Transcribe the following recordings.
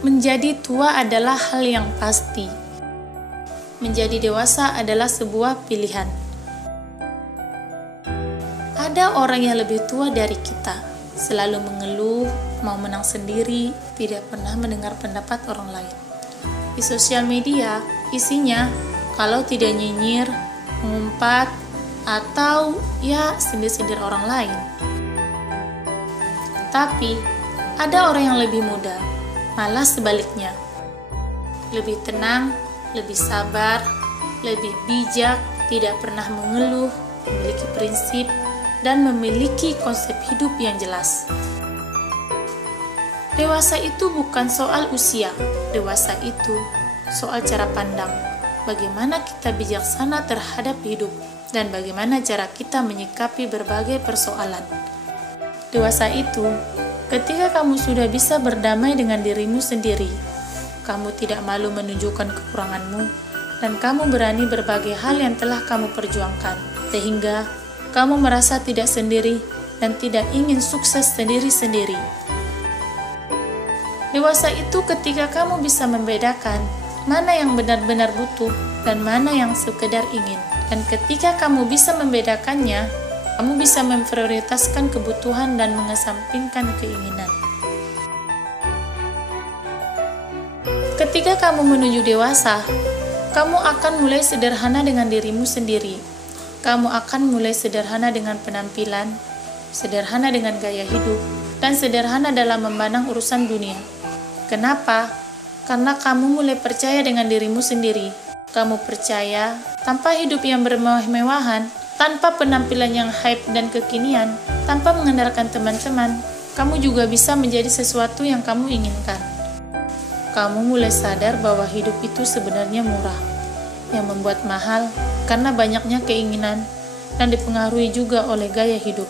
menjadi tua adalah hal yang pasti. Menjadi dewasa adalah sebuah pilihan. Ada orang yang lebih tua dari kita, selalu mengeluh, mau menang sendiri, tidak pernah mendengar pendapat orang lain. Di sosial media, isinya kalau tidak nyinyir, mengumpat, atau ya sindir-sindir orang lain. Tapi, ada orang yang lebih muda, malah sebaliknya. Lebih tenang, lebih sabar, lebih bijak, tidak pernah mengeluh, memiliki prinsip, dan memiliki konsep hidup yang jelas. Dewasa itu bukan soal usia, dewasa itu soal cara pandang. Bagaimana kita bijaksana terhadap hidup, dan bagaimana cara kita menyikapi berbagai persoalan. Dewasa itu ketika kamu sudah bisa berdamai dengan dirimu sendiri, kamu tidak malu menunjukkan kekuranganmu, dan kamu berani berbagai hal yang telah kamu perjuangkan, sehingga kamu merasa tidak sendiri dan tidak ingin sukses sendiri-sendiri. Dewasa itu ketika kamu bisa membedakan mana yang benar-benar butuh dan mana yang sekedar ingin. Dan ketika kamu bisa membedakannya, kamu bisa memprioritaskan kebutuhan dan mengesampingkan keinginan. Ketika kamu menuju dewasa, kamu akan mulai sederhana dengan dirimu sendiri. Kamu akan mulai sederhana dengan penampilan, sederhana dengan gaya hidup, dan sederhana dalam memandang urusan dunia. Kenapa? Karena kamu mulai percaya dengan dirimu sendiri. Kamu percaya tanpa hidup yang bermewah-mewahan, tanpa penampilan yang hype dan kekinian, tanpa mengandalkan teman-teman, kamu juga bisa menjadi sesuatu yang kamu inginkan. Kamu mulai sadar bahwa hidup itu sebenarnya murah, yang membuat mahal karena banyaknya keinginan dan dipengaruhi juga oleh gaya hidup.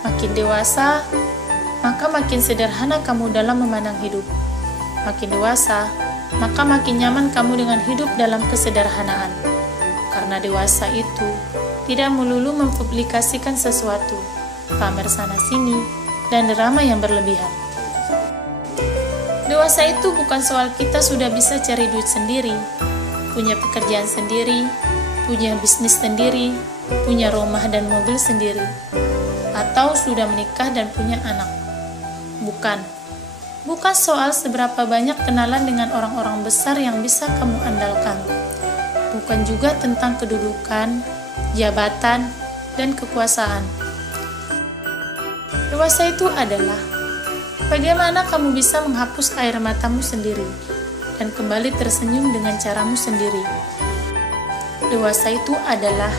Makin dewasa, maka makin sederhana kamu dalam memandang hidup. Makin dewasa, maka makin nyaman kamu dengan hidup dalam kesederhanaan. Karena dewasa itu tidak melulu mempublikasikan sesuatu, pamer sana-sini, dan drama yang berlebihan. Dewasa itu bukan soal kita sudah bisa cari duit sendiri, punya pekerjaan sendiri, punya bisnis sendiri, punya rumah dan mobil sendiri, atau sudah menikah dan punya anak. Bukan soal seberapa banyak kenalan dengan orang-orang besar yang bisa kamu andalkan. Bukan juga tentang kedudukan, jabatan, dan kekuasaan. Dewasa itu adalah bagaimana kamu bisa menghapus air matamu sendiri dan kembali tersenyum dengan caramu sendiri. Dewasa itu adalah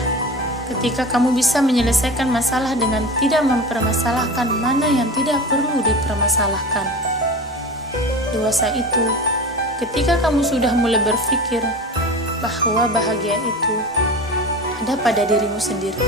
ketika kamu bisa menyelesaikan masalah dengan tidak mempermasalahkan mana yang tidak perlu dipermasalahkan. Dewasa itu ketika kamu sudah mulai berpikir bahwa bahagia itu ada pada dirimu sendiri.